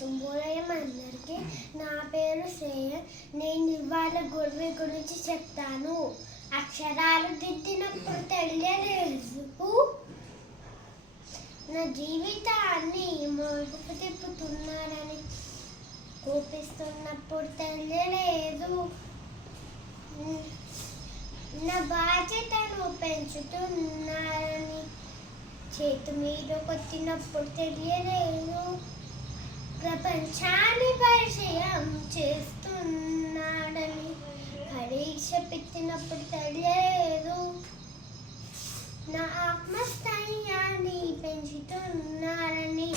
శుభోదయం అందరికీ. నా పేరు శ్రేయ. నేను ఇవాళ గొడవ గురించి చెప్తాను. అక్షరాలు దిద్దినప్పుడు తెలియలేదు, నా జీవితాన్ని మలుపు తిప్పుతున్నారని. కోపిస్తున్నప్పుడు తెలియలేదు, నా బాధ్యతను పెంచుతున్నారని. చేతి మీద కొట్టినప్పుడు తెలియలేదు, ప్రపంచాన్ని పరిచయం చేస్తున్నాడని. పరీక్ష పెట్టినప్పుడు తెలియలేదు, నా ఆత్మస్థైర్యాన్ని పెంచుతున్నాడని.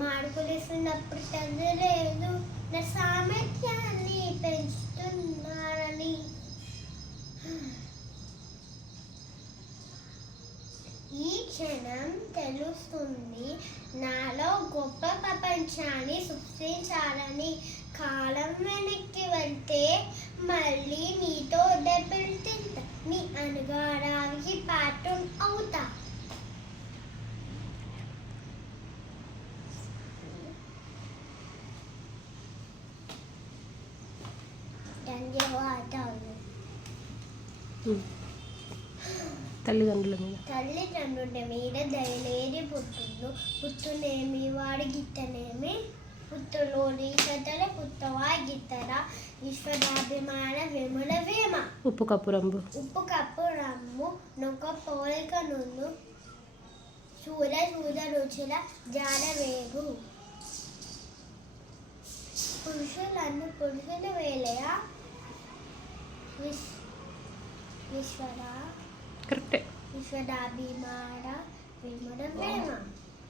మార్కులేస్తున్నప్పుడు తెలియలేదు, నా సామర్థ్యాన్ని పెంచుతున్నాడని. ఈ క్షణం తెలుస్తుంది, నాలో గొప్ప ప్రపంచాన్ని సృష్టించాలని. కాలం వెనక్కి వెళ్తే మళ్ళీ నీతో డబ్బులు తింటా, నీ అనుగారానికి పాఠం అవుతా. ధన్యవాదాలు. తల్లిదండ్రుల మీద దయలేని పుట్టునేమి వాడి గిట్టనేమి. పుట్టులోని కథల పుట్టవా గిట్టర, విశ్వదాభిమాన విముల వేమ. ఉప్పు కప్పు రమ్ము నొక పోలిక నుండు, చూడ రుచుల జాడవేగు. పురుషుల వేలయ విశ్వదాభిమాన విముల వేమ.